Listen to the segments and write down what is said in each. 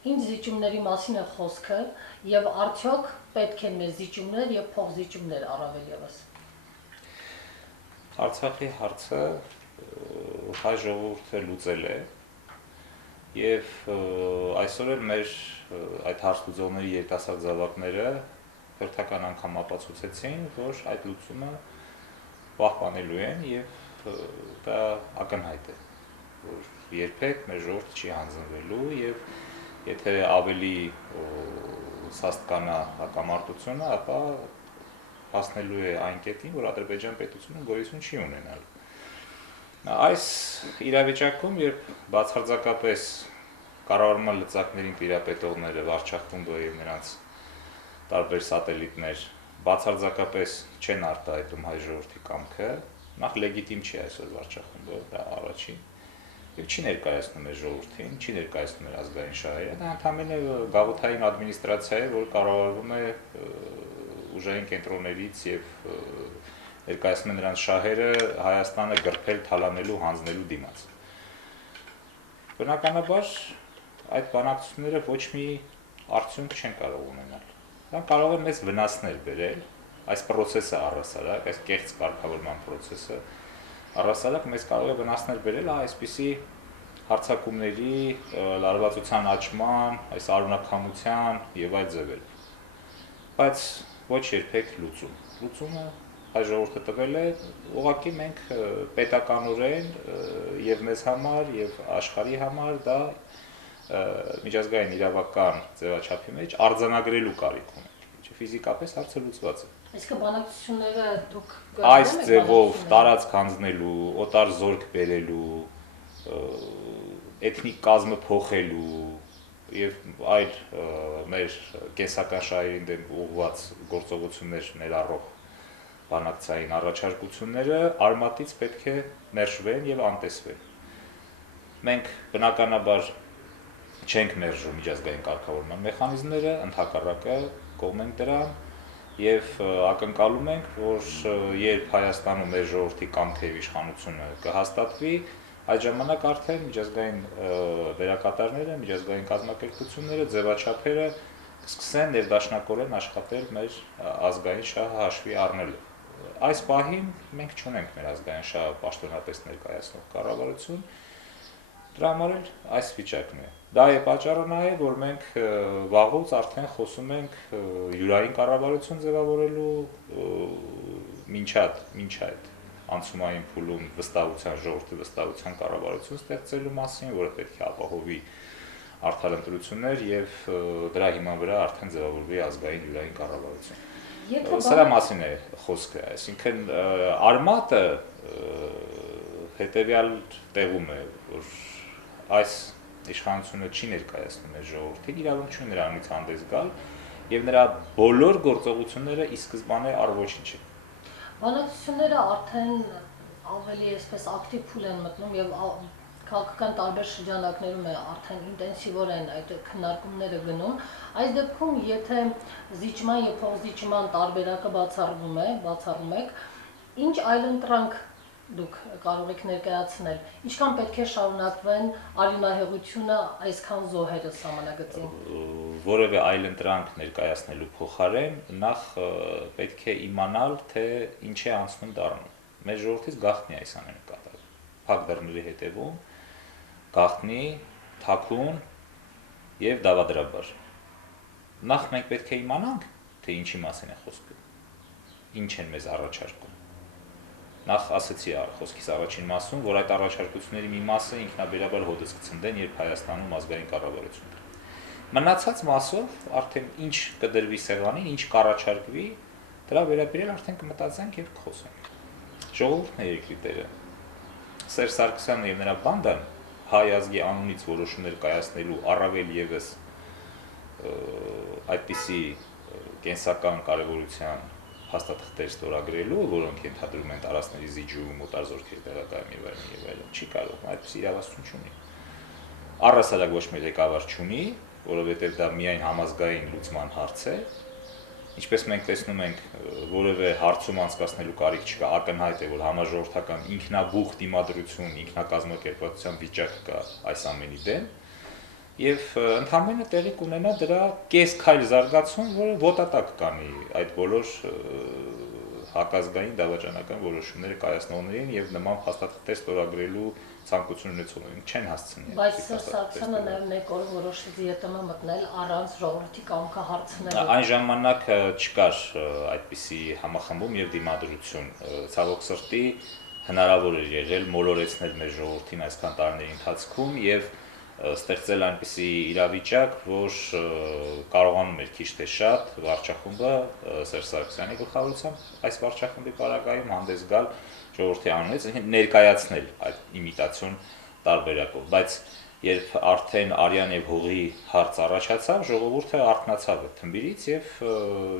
Ինչ զիջումների մասին է խոսքը եւ արդյոք պետք են մեր զիջումներ եւ փոխզիջումներ առավել եւս։ Արցախի հարցը հայ ժողովուրդը լուծել է եւ այսօր էլ մեր այդ հարց լուծողների երիտասարդ զավակները հերթական անգամ ապացուցեցին, որ այդ լուծումը պահպանելու են եւ դա ակնհայտ է, որ երբեք մեր ժողովուրդը չի հանձնվելու եւ եթե ավելի սաստկանա հակամարտությունը, ապա հասնելու է այն կետին, որ Ադրբեջան պետությունը գոյություն չի ունենալ։ Այս իրավիճակում, երբ բացարձակապես կառավարման լծակներին տիրապետողները Վարչախումբը եւ նրանց տարբեր սատելիտներ բացարձակապես չեն արտահայտում հայ ժողովրդի կամքը, նախ լեգիտիմ չի այսօր Վարչախումբը, դա առաջին, եւ չի ներկայացնում է ժողովրդին, չի ներկայացնում է ազգային շահերը, դա ընդհանրապես գաղութային ադմինիստրացիա է, որ կառավարվում է ուժային կենտրոններից եւ ներկայացնում է նրանց շահերը Հայաստանը գրփել, թալանելու, հանձնելու դիմաց։ Բնականաբար այդ բանակցությունները ոչ մի արդյունք չեն կարող ունենալ։ Դա կարող է մեծ վնասներ բերել, այս process-ը առհասարակ, այս կեղծ կարգավորման process-ը առհասարակ մեզ կարող է վնասներ բերել այսպիսի հարձակումների, լարվածության աճման, այս արունակամության եւ այլ ձևեր։ Բայց ոչ երբեք լուծում։ Լուծումը հայ ժողովուրդը տվել է, ուղղակի մենք պետականորեն եւ մեզ համար եւ աշխարհի համար դա միջազգային իրավական ձևաչափի մեջ արձանագրելու կարիք ունենք։ Ինչը ֆիզիկապես հարցը լուծված է։ Իսկ բանակցությունները դուք այս ձևով տարածք հանձնելու, օտար զորք բերելու, էթնիկ կազմը փոխելու եւ այլ մեր կենսական շահերին դեմ ուղղված գործողություններ ներառող բանակցային առաջարկությունները արմատից պետք է մերժվեն եւ անտեսվեն։ Մենք բնականաբար չենք մերժում միջազգային կարգավորման մեխանիզմները, ընդհակառակը կողմ ենք դրան եւ ակնկալում ենք, որ երբ Հայաստանում մեր ժողովրդի կամքը եւ իշխանությունը կհաստատվի, այդ ժամանակ արդեն միջազգային դերակատարները, միջազգային կազմակերպությունները, ձևաչափերը կսկսեն ներդաշնակորեն աշխատել մեր ազգային շահը հաշվի առնելով։ Այս պահին մենք չունենք մեր ազգային շահը պաշտոնապես ներկայացնող կառավարություն, դրա համար էլ այս վիճակն է։ Դա է պատճառը նաեւ, որ մենք վաղուց արդեն խոսում ենք յուրային կառավարություն ձևավորելու մինչ այդ անցումային փուլում վստահության ժողովրդի վստահության կառավարություն ստեղծելու մասին, որը պետք է ապահովի արդար ընտրություններ եւ դրա հիման վրա արդեն ձևավորվի ազգային յուրային կառավարություն։ Սրա մասին է խոսքը, այսինքն արմատը հետեւյալ տեղում է, որ այս իշխանությունը չի ներկայացնում է ժողովրդին, իրավունք չունի նրանից հանդես գալ եւ նրա բոլոր գործողությունները ի սկզբանե առողջին չեն։ Բանակցությունները արդեն ավելի այսպես ակտիվ փուլ են մտնում եւ քաղաքական տարբեր շրջանակներում է արդեն ինտենսիվորեն այդ քննարկումները գնում։ Այս դեպքում եթե զիջման եւ փոխզիջման տարբերակը բացառում եք, ինչ այլընտրանք դուք կարող եք ներկայացնել, ինչքան պետք է շարունակվեն արյունահեղությունը այսքան զոհերը սահմանագծին։ Որևէ այլընտրանք ներկայացնելու փոխարեն նախ պետք է իմանալ, թե ինչ է անցնում դառնում։ Մեր ժողովրդից գաղտնի է այս ամենը կատարվում։ Փակ դռների հետևում գաղտնի, թաքուն եւ դավադրաբար։ Նախ մենք պետք է իմանանք, թե ինչի մասին է խոսքը։ Ինչ են մեզ առաջարկում։ Նախ ասացի խոսքիս առաջին մասում, որ այդ առաջարկությունների մի մասը ինքնաբերաբար հոդս կցնդեն, երբ Հայաստանում ազգային կառավարություն կա։ Մնացած մասով արդեն ինչ կդրվի սեղանին, ինչ կառաջարկվի, դրա վերաբերյալ արդեն կմտածենք եւ կխոսենք։ Ժողովուրդն է երկրի տերը։ Սերժ Սարգսյանն եւ նրա բանդան հայ ազգի անունից որոշումներ կայացնելու առավել եւս այդպիսի կենսական կարեւորության հաստատքներ ստորագրելու, որոնք ենթադրում են տարածքների զիջում, օտար զորքերի տեղակայում եւ այլն, չի կարող, այդպես իրավասություն չունի։ Առհասարակ ոչ մի ղեկավար չունի, որովհետեւ դա միայն համազգային լուծման հարց է։ Ինչպես մենք տեսնում ենք, որևէ հարցում անցկացնելու կարիք չկա, ակնհայտ է, որ համաժողովրդական ինքնաբուխ դիմադրություն, ինքնակազմակերպվածության վիճակ կա այս ամենի դեմ, եւ ընդհանրապես տեղի կունենա դրա կես քայլ զարգացում, որը ոտատակ կանի այդ բոլոր հակազգային դավաճանական որոշումները կայացնողներին եւ նման փաստաթղթեր ստորագրելու ցանկություն ունեցողներին չեն հասցնի։ Բայց Սարգսյանը նաեւ մեկ օր որոշեց ԵՏՄ մտնել առանց ժողովրդի կամքը հարցնելու։ Այն ժամանակ չկար այդպիսի համախմբում եւ դիմադրություն։ Ցավոք սրտի հնարավոր էր եղել մոլորեցնել մեր ժողովրդին այսքան տարիների ընթացքում եւ ստեղծել այնպիսի իրավիճակ, որ կարողանում էր քիչ թե շատ վարչախումբը Սերժ Սարգսյանի գլխավորությամբ այս վարչախմբի պարագայում հանդես գալ ժողովրդի անունից, ներկայացնել այդ իմիտացիոն տարբերակով, բայց երբ արդեն արյան եւ հողի հարց առաջացավ, ժողովուրդը արթնացավ այդ թմբիրից եւ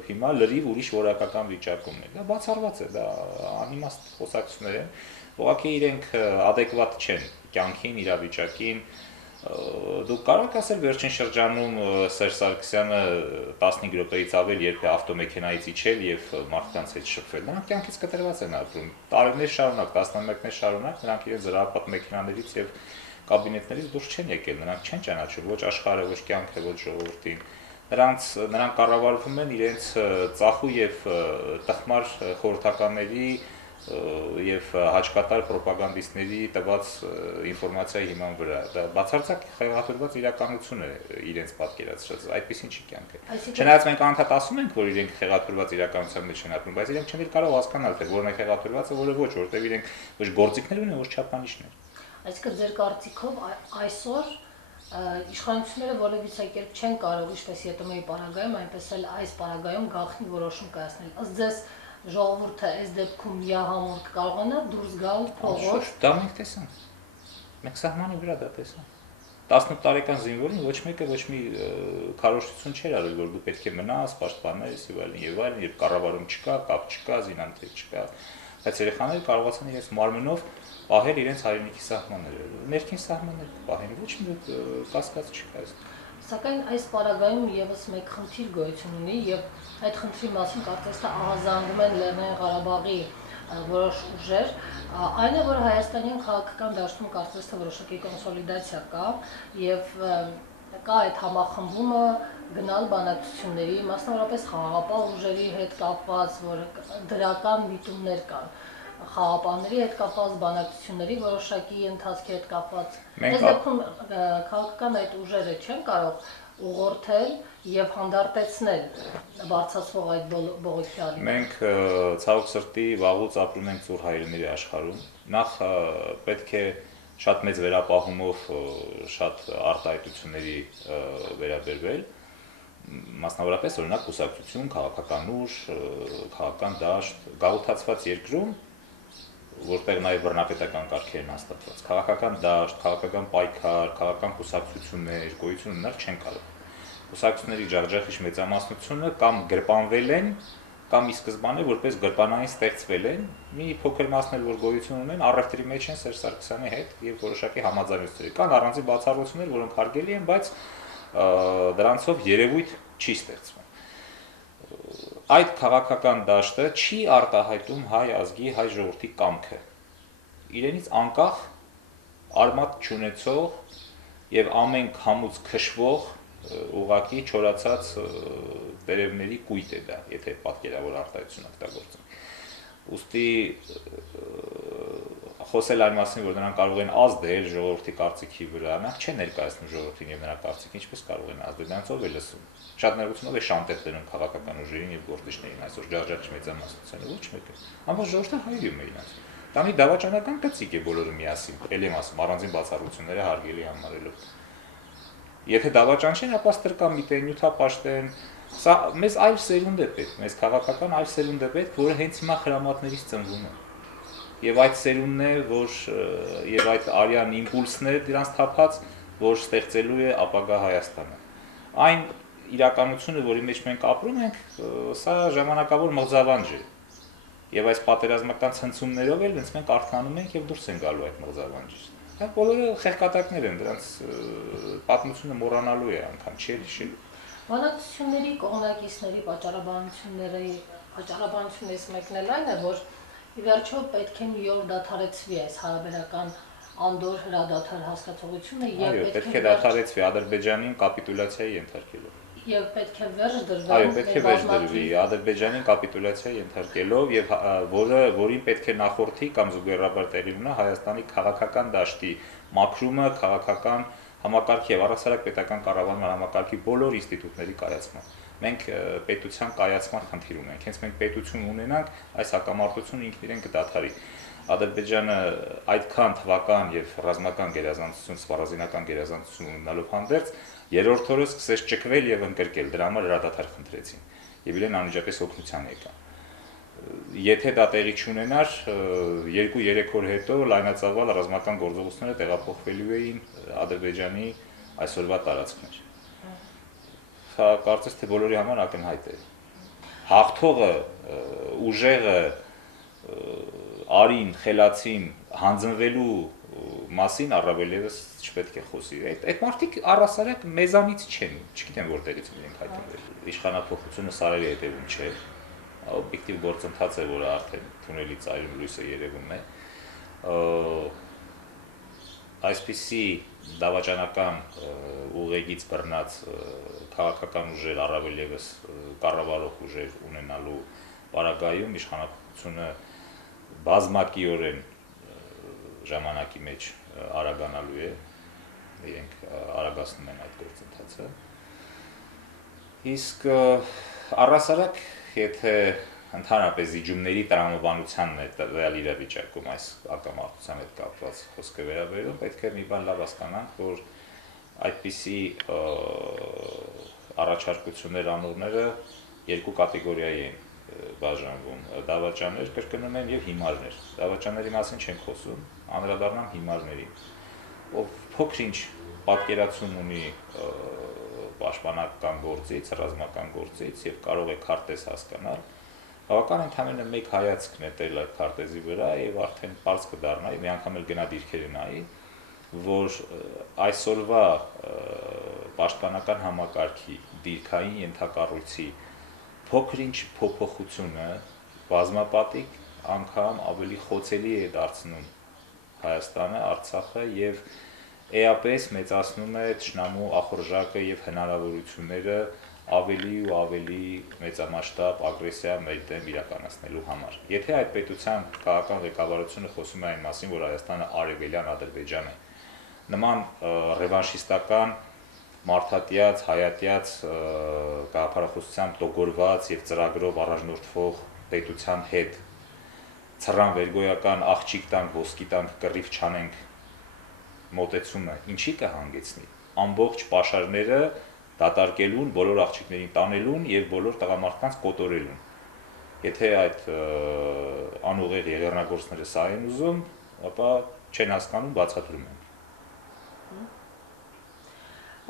հիմա լրիվ ուրիշ որակական վիճակում է։ Դա բացառված է, դա անիմաստ խոսակցություններ են, ուղղակի իրենք adekvat չեն կյանքին, իրավիճակին։ Դուք կարող եք ասել վերջին շրջանում Սերժ Սարգսյանը 15 րոպեից ավել երբ է ավտոմեքենայից իջել եւ մարդկանց հետ շփվել։ Նրանք կյանքից կտրված են ապրում։ Տարիներ շարունակ, տասնամյակներ շարունակ նրանք իրենց զրահապատ մեքենաներից եւ կաբինետներից դուրս չեն եկել, նրանք չեն ճանաչում ոչ աշխարհը, ոչ կյանքը, ոչ ժողովրդին։ Նրանք կառավարվում են իրենց ծախու եւ տխմար խորհրդականների եւ հաճկատար պրոպագանդիստների տված ինֆորմացիայի հիման վրա։ Դա բացարձակ խեղաթյուրված իրականություն է իրենց պատկերացրած, այդպեսին չի կյանքը։ Չնայած մենք անդադ ասում ենք, որ իրենք խեղաթյուրված իրականության մեջ են ապրում, բայց իրենք չեն կարող հասկանալ, թե որն է խեղաթյուրվածը, որը ոչ, որտեղ իրենք ոչ գործիքներ ունեն, ոչ չափանիշներ։ Այսինքն ձեր կարծիքով այսօր իշխանությունները որևիցե կերպ չեն կարող ինչպես ԵՏՄ-ի պարագայում, այնպես էլ այս պարագայում գաղտնի որոշում կայացնել։ Ըստ ձեզ ժողովուրդը այս դեպքում միահամուռ կկարողանա դուրս գալ փողոց։ Դա մենք տեսանք։ Մենք սահմանի վրա դա տեսանք։ 18 տարեկան զինվորին ոչ մեկը ոչ մի քարոզություն չէր արել, որ դու պետք է մնաս, պաշտպանես եւ այլն, երբ կառավարում չկա, կապ չկա, զինանթեր չկա, բայց երեխաները կարողացան իրենց մարմնով պահել իրենց հայրենիքի սահմանները։ Ներքին սահմաններ պահեն, ոչ մի կասկած չկա։ Սակայն այս պարագայում եւս մեկ խնդիր գոյություն ունի եւ այդ խնդրի մասին կարծես թե ահազանգում են Լեռնային Ղարաբաղի որոշ ուժեր, այն է, որ Հայաստանյան քաղաքական դաշտում կարծես թե որոշակի կոնսոլիդացիա կա եւ կա այդ համախմբումը գնալ բանակցությունների, մասնավորապես խաղաղապահ ուժերի հետ կապված, որ դրական միտումներ կան, խաղաղապահների հետ կապված բանակցությունների որոշակի ընթացքի հետ կապված։ Այս դեպքում քաղաքական այդ ուժերը չեն կարող ուղղորդել եւ հանդարտեցնել բարձրացվող այդ բողոքի ալիք։ Մենք ցավոք սրտի վաղուց ապրում ենք ծուռ հայրենների աշխարհում։ Նախ պետք է շատ մեծ վերապահումով շատ արտահայտությունների վերաբերվել, մասնավորապես օրինակ կուսակցություն, քաղաքական ուժ, քաղաքական դաշտ, գաղութացված երկրում, որտեղ նաև բռնապետական կարգեր են հաստատված, քաղաքական դաշտ, քաղաքական պայքար, քաղաքական կուսակցություններ, գոյություն ունենալ չեն կարող։ Կուսակցությունների ջախջախիչ մեծամասնությունը կամ գրպանվել են, կամ ի սկզբանե որպես գրպանային ստեղծվել են, մի փոքր մասն էլ որ գոյություն ունեն, առևտրի մեջ են Սերժ Սարգսյանի հետ եւ որոշակի համաձայնություններ կան, առանձին բացառություններ, որոնք հարգելի են, բայց դրանցով երևույթ չի ստեղծվում։ Այդ քաղաքական դաշտը չի արտահայտում հայ ազգի, հայ ժողովրդի կամքը։ Իրենից անկախ արմատ չունեցող եւ ամեն քամուց քշվող ուղակի չորացած տերևների կույտ է դա, եթե պատկերավոր արտահայտություն օգտագործենք։ Ուստի խոսել այն մասին, որ նրանք կարող են ազդել ժողովրդի կարծիքի վրա, նրանք չեն ներկայացնում ժողովրդին եւ նրա կարծիքին, ինչպես կարող են ազդել, նրանց ով է լսում։ Շատ ներողությունով է շանտետ դնում քաղաքական ուժերին եւ գործիչներին, այսօր ջախջախ մեծամասնությանը ոչ մեկը։ Ամբողջ ժողովուրդը հայրում է իրենց։ Դա մի դավաճանական կծիկ է բոլորը միասին, ելի եմ ասում, առանձին բացառությունները հարգելի համարելով։ Եթե դավաճան չեն, ապա ստրկամիտ են, նյութապաշտ են, սա մեզ այլ սերունդ է պետք, մեզ քաղաքական այլ սերունդ է պետք, որը հենց հիմա խրամատներից ծնվում է։ Եվ այդ սերունդն է, որ եւ այդ արյան իմպուլսն է դրանց թափած, որ ստեղծելու է ապագա Հայաստանը։ Այն իրականությունը, որի մեջ մենք ապրում ենք, սա ժամանակավոր մղձավանջ է։ Եվ այս պատերազմական ցնցումներով էլ մենք արթնանում ենք եւ դուրս ենք գալու այդ մղձավանջից։ Դա բոլորը խեղկատակներ են, դրանց պատմությունը մոռանալու է անգամ, չի հիշելու։ Բանակցությունների կողմնակիցների պատճառաբանություններից մեկն էլ այն է, որ ի վերջո պետք է մի օր դադարեցվի այս հարաբերական անդոր հրադադար հասկացողությունը Այո, պետք է դադարեցվի Ադրբեջանին կապիտուլյացիայի ենթարկելով։ Եվ պետք է վերջ դրվի։ Այո, պետք է վերջ դրվի Ադրբեջանին կապիտուլյացիայի ենթարկելով եւ որին պետք է նախորդի կամ զուգահեռաբար տեղի ունենա Հայաստանի քաղաքական դաշտի մաքրումը, քաղաքական համակարգի եւ առասարակ պետական կառավարման համակարգի բոլոր ինստիտուտների կայացումը։ Մենք պետության կայացման խնդիր ունենք։ Հենց մենք պետություն ունենանք, այս հակամարտությունը ինքն իրեն կդադարի։ Ադրբեջանը այդքան թվական եւ ռազմական գերազանցություն, սպառազինական գերազանցություն ունենալով հանդերձ երրորդ օրը սկսեց ճկվել եւ ընկրկել, դրա համար հրադադար խնդրեցին եւ իրեն անմիջապես օգնության եկան։ Եթե դա տեղի չունենար, 2-3 օր հետո լայնածավալ ռազմական գործողությունները տեղափոխվելու էին Ադրբեջանի այսօրվա տարածքներ։ Կարծես թե բոլորի համար ակնհայտ է։ Հաղթողը, ուժեղը, արին, խելացին հանձնվելու մասին առավել եւս չպետք է խոսի։ Այդ մարդիկ առասարակ մեզանից չեն, չգիտեմ որտեղից իրենք հայտնվել։ Իշխանապողությունը սարերի հետևում չէ։ Օբյեկտիվ գործընթաց է, որը արդեն թունելի ծայրում լույսը երևում է։ Այսպիսի դավաճանական ուղեգից բռնած քաղաքական ուժեր, առավել եւս կառավարող ուժեր ունենալու պարագայում իշխանապողությունը բազմակիորեն ժամանակի մեջ արագանալու է, իրենք արագացնում են այդ գործընթացը։ Իսկ առասարակ, եթե ընդհանրապես իջումների տրամաբանությանն է տվյալ իրավիճակում այս ակամարտության հետ կապված խոսքը վերաբերում, պետք է մի բան լավ հասկանանք, որ այդպիսի առաջարկություններ անողները երկու կատեգորիայի են բաժանվում, դավաճաններ, կրկնում եմ, եւ հիմարներ։ Դավաճանների մասին չեմ խոսում, անդրադառնամ հիմարներին, ով փոքր-ինչ պատկերացում ունի պաշտպանական գործից, ռազմական գործից եւ կարող է քարտեզ հասկանալ, բավական ընդհանրապես մեկ հայացք նետել այդ քարտեզի վրա եւ արդեն բարձ կդառնա, մի անգամ էլ գնա դիրքերը նայի, որ այսօրվա պաշտպանական համակարգի դիրքային ենթակառույցի փոքր-ինչ փոփոխությունը բազմապատիկ անգամ ավելի խոցելի է դարձնում Հայաստանը, Արցախը եւ էապես մեծացնում է ճշնամու ախորժակը եւ հնարավորությունները ավելի ու ավելի մեծամասշտաբ ագրեսիա մեր դեմ իրականացնելու համար։ Եթե այդ պետության քաղաքական ղեկավարությունը խոսում է այն մասին, որ Հայաստանը արևելյան Ադրբեջան է, նման ռևանշիստական մարդատյաց, հայատյաց գաղափարախոսությամբ տոգորված եւ ծրագրով առաջնորդվող պետության հետ ցռան վերգոյական աղջիկ տանք, ոսկի տանք, կռիվ չանենք մոտեցումը ինչի կհանգեցնի ամբողջ պաշարները դատարկելուն, բոլոր աղջիկներին տանելուն եւ բոլոր տղամարդկանց կոտորելուն։ Եթե այդ անուղեղ եղեռնագործները սա են ուզում, ապա չեն հասկանում, բացատրում են։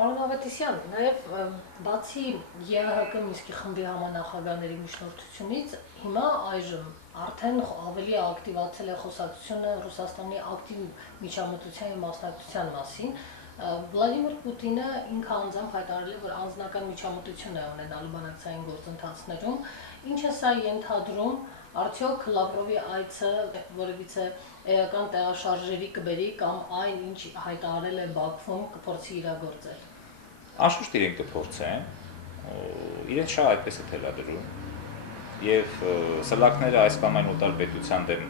Պարոն Ավետիսյան, նաև բացի ԵԱՀԿ Մինսկի խմբի համանախագահների միջնորդությունից, հիմա այժմ արդեն ավելի ակտիվացել է խոսակցությունը Ռուսաստանի ակտիվ միջամտության եւ մասնակցության մասին։ Վլադիմիր Պուտինը ինքը անձամբ հայտարարել է, որ անձնական միջամտություն է ունենալու բանակցային գործընթացներում, ինչը սա ենթադրում արդյոք Լավրովի այցը որևիցե էական տեղաշարժերի կբերի կամ այն ինչ հայտարարել է Բաքվում կփորձի իրագործել։ Անշուշտ իրենք կփորձեն, իրենց շահ այդպես է թելադրում եւ սլակները այս կամ այն օտար պետության դեմ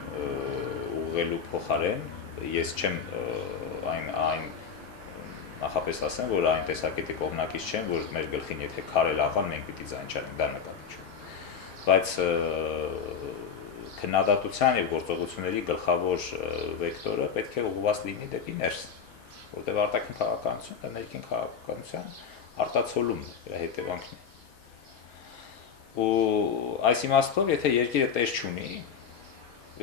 ուղղելու փոխարեն ես չեմ այն նախապես ասեմ, որ այն տեսակետի կողմնակից չեմ, որ մեր գլխին եթե քարել աղան մենք պիտի ձայն չանենք, դա նկատի չունեմ։ Բայց քննադատության եւ գործողությունների գլխավոր վեկտորը պետք է ուղղված լինի դեպի ներս, որտեղ արտաքին քաղաքականությունը դա ներքին քաղաքականության արտացոլումն է, դրա հետևանքն է։ Ու այս իմաստով, եթե երկիրը տես չունի,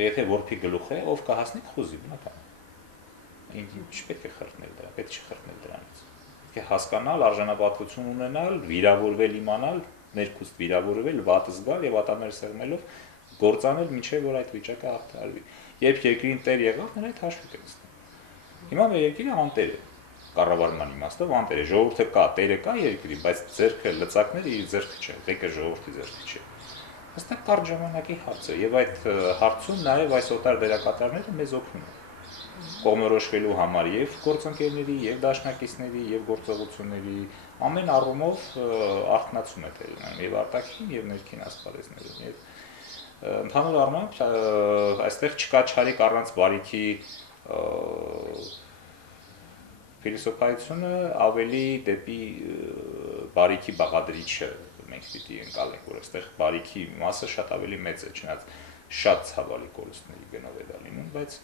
եթե որփի գլուխ է, ով կհասնի խոզի բնական։ Ինչ պետք է խրտնել դրա, պետք չի խրտնել դրանից։ Պետք է հասկանալ, արժանապատվություն ունենալ, վիրավորվել, իմանալ, ներքուստ վիրավորվել, վատ զգալ եւ ատամներ սեղմելով գործանել մինչեւ որ այդ վիճակը հաղթարվի։ Երբ երկրին տեր եղավ, նրա այդ հաշվի կգցնի։ Հիմա մեր երկիրը անտեր է, կառավարման իմաստով անտեր է, ժողովուրդը կա, տերը կա երկրի, բայց ձեռքը լծակները իր ձեռքը չէ, ղեկը ժողովրդի ձեռքը չէ։ Հստակ կարճ ժամանակի հարց է եւ այդ հարցում նաեւ այս օտար դերակատարները մեզ օգնում են։ կողմնորոշվելու համար եւ գործընկերների, եւ դաշնակիցների, եւ գործողությունների ամեն առումով արթնացում է տեղ ունենում եւ արտաքին եւ ներքին ասպարեզներում եւ ընդհանուր առմամբ այստեղ չկա չարիք առանց բարիքի փիլիսոփայությունը ավելի դեպի բարիքի բաղադրիչը մենք պիտի ընկալենք, որ այստեղ բարիքի մասը շատ ավելի մեծ է, չնայած շատ ցավալի կորուստների գնով է դա լինում, բայց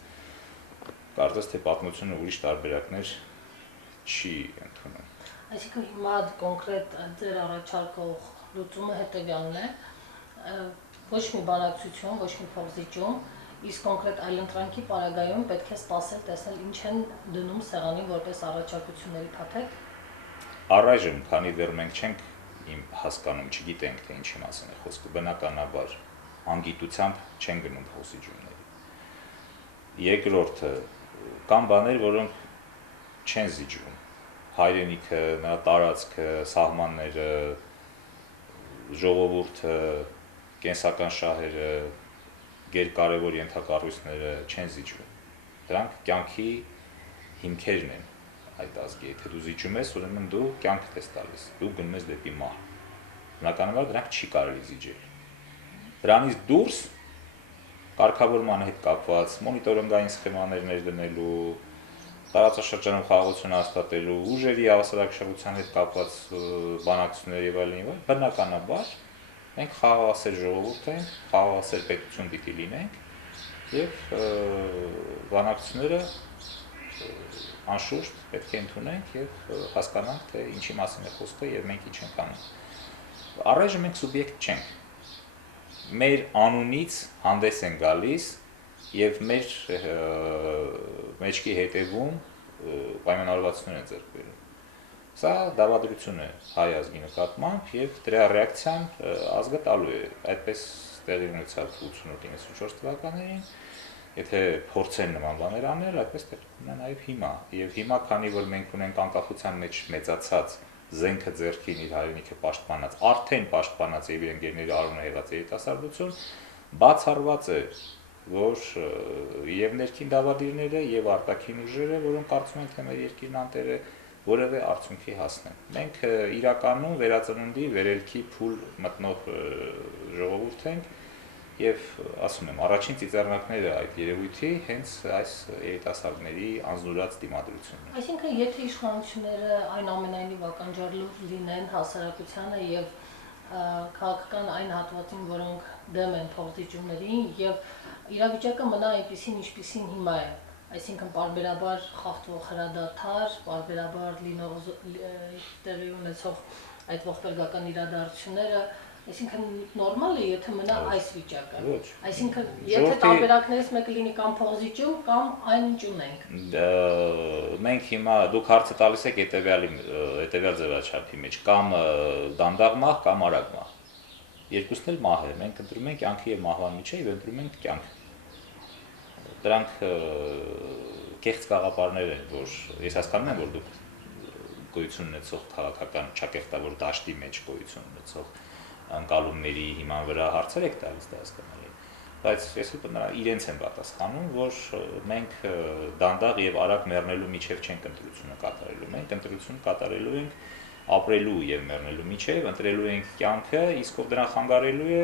կարծես թե պատմությունը ուրիշ տարբերակներ չի ընդունում։ Այսինքն հիմա կոնկրետ ձեր առաջարկող լուծումը հետևյալն է, ոչ մի բանակցություն, ոչ մի փոխզիջում, իսկ կոնկրետ այլընտրանքի պարագայում պետք է սպասել, տեսնել ինչ են դնում սեղանին որպես առաջարկությունների փաթեթ։ Առայժմ, քանի դեռ մենք չենք հասկանում, չգիտենք, թե ինչի մասին է խոսքը, բնականաբար անգիտությամբ չեն գնում փոխզիջումների։ Երկրորդը, կան բաներ, որոնք չեն զիջում, հայրենիքը, նրա տարածքը, սահմանները, ժողովուրդը, կենսական շահերը, գերկարևոր ենթակառույցները չեն զիջում։ Դրանք կյանքի հիմքերն են այդ ազգի, եթե դու զիջում ես, ուրեմն դու կյանքդ ես տալիս, դու գնում ես դեպի մահ։ Բնականաբար դրանք չի կարելի զիջել։ Դրանից դուրս կարգավորման հետ կապված, մոնիտորինգային սխեմաներ ներդնելու, տարածաշրջանում խաղաղություն հաստատելու, ուժերի հավասարակշռության հետ կապված բանակցություններ եւ այլն, բնականաբար մենք խաղաղասեր ժողովուրդ ենք, խաղաղասեր պետություն պիտի լինենք եւ բանակցությունները անշուշտ պետք է ընդունենք եւ հասկանանք, թե ինչի մասին է խոսքը եւ մենք ինչ ենք անում։ Առայժմ մենք սուբյեկտ չենք։ Մեր անունից հանդես են գալիս եւ մեր մեջքի հետևում պայմանավորվածություններ են ձեռք բերում։ Սա դավադրություն է հայ ազգի նկատմամբ եւ դրա ռեակցիան ազգը տալու է։ Այդպես տեղի ունեցավ 88-94 թվականներին, եթե փորձեն նման բաներ անել, այդպես տեղի ունեն նաեւ հիմա։ Եվ հիմա, քանի որ մենք ունենք անկախության մեջ մեծացած զենքը ձեռքին իր հայրենիքը պաշտպանած, արդեն պաշտպանած եւ իր ընկերների արունը եղած երիտասարդություն, բացառված է, որ եւ ներքին դավադիրները եւ արտաքին ուժերը, որոնք կարծում են, թե մեր երկիրն անտեր է, որևէ արդյունքի հասնեն։ Մենք իրականում վերածնունդի վերելքի փուլ մտնող ժողովուրդ ենք եւ ասում եմ, առաջին ծիծեռնակները այդ երևույթի հենց այս երիտասարդների անզորած դիմադրությունն է։ Այսինքն, եթե իշխանությունները այնուամենայնիվ ականջալուր լինեն հասարակությանը եւ քաղաքական այն հատվածին, որոնք դեմ են փոխզիջումներին եւ իրավիճակը մնա այնպեսին, ինչպեսին հիմա է, այսինքն պարբերաբար խախտվող հրադադար, պարբերաբար լինող տեղի ունեցող այդ ողբերգական իրադարձությունները, այսինքն նորմալ է, եթե մնա այս վիճակը։ Այսինքն, եթե տարբերակներից մեկը լինի կամ փոխզիջում, կամ այնինչ ունենք։ Մենք հիմա դուք հարցը տալիս եք հետեւյալ ձևաչափի մեջ, կամ դանդաղ մահ, կամ արագ մահ։ Երկուսն էլ մահ է, մենք ընտրում ենք կյանքի եւ մահվան միջեւ եւ ընտրում ենք կյանք։ Դրանք կեղծ գաղափարներ են, որ ես հասկանում եմ, որ դուք գոյություն ունեցող քաղաքական ճակերտավոր դաշտի մեջ գոյություն ունեցող անկալումների հիման վրա հարցեր եք տալիս, դա հասկանալի է, բայց ես իրենց եմ պատասխանում, որ մենք դանդաղ եւ արագ մեռնելու միջև չենք ընտրությունը կատարելու, մենք ընտրություն կատարելու ենք ապրելու եւ մեռնելու միջև, ընտրելու ենք կյանքը, իսկ ով դրան խանգարելու է,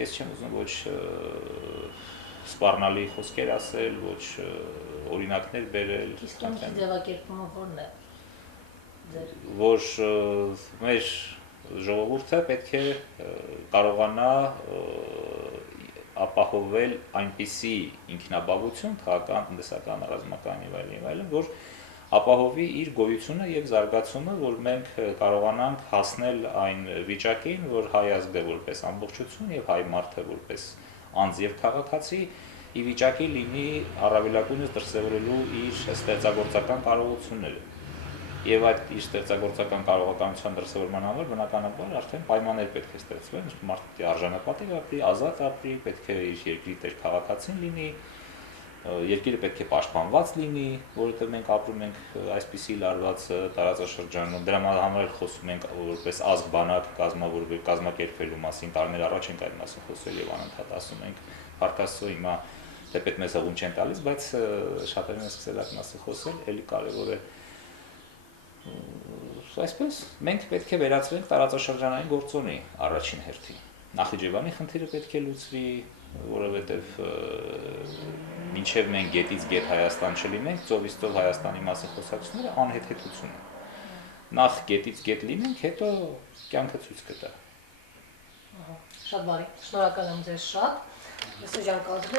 ես չեմ ուզում ոչ սպառնալի խոսքեր ասել, ոչ օրինակներ բերել։ Իսկ կյանքի ձևակերպումը ո՞րն է։ Որ մեր ժողովուրդը պետք է կարողանա ապահովել այնպիսի ինքնաբավություն, քաղաքական, տնտեսական, ռազմական եւ այլն, որ ապահովի իր գոյությունը եւ զարգացումը, որ մենք կարողանանք հասնել այն վիճակին, որ հայ ազգը որպես ամբողջություն եւ հայ մարդը որպես անձ եւ քաղաքացի ի վիճակի լինի առավելագույնս դրսևորելու իր ստեղծագործական կարողությունները։ Եվ այդ իր ստեղծագործական կարողականության դրսևորման համար բնականաբար արդեն պայմաններ պետք է ստեղծվեն, մարդը պետք է արժանապատիվ ապրի, ազատ ապրի, պետք է իր երկրի տեր քաղաքացին լինի, երկիրը պետք է պաշտպանված լինի, որովհետև մենք ապրում ենք այսպիսի լարված տարածաշրջանում, դրա համար խոսում ենք որպես ազգ բանակ կազմակերպելու մասին, տարիներ առաջ ենք այդ մասին խոսել եւ անընդհատ ասում ենք, փառք Աստծո հիմա թեպետ մեզ հղում չեն տալիս, բայց շատերն են սկսել այդ մասը խոսել, էլի կարևոր է այսպես մենք պետք է վերածվենք տարածաշրջանային գործոնի առաջին հերթին։ Նախիջևանի խնդիրը պետք է լուծվի, որովհետև մինչև մենք գետից գետ Հայաստան չլինենք, ծովից ծով Հայաստանի մասին խոսակցությունները անհեթեթություն են։ Նախ գետից գետ լինենք, հետո կյանքը ցույց կտա։ Շատ բարի, շնորհակալ եմ ձեզ շատ։ Ես ջան կազմել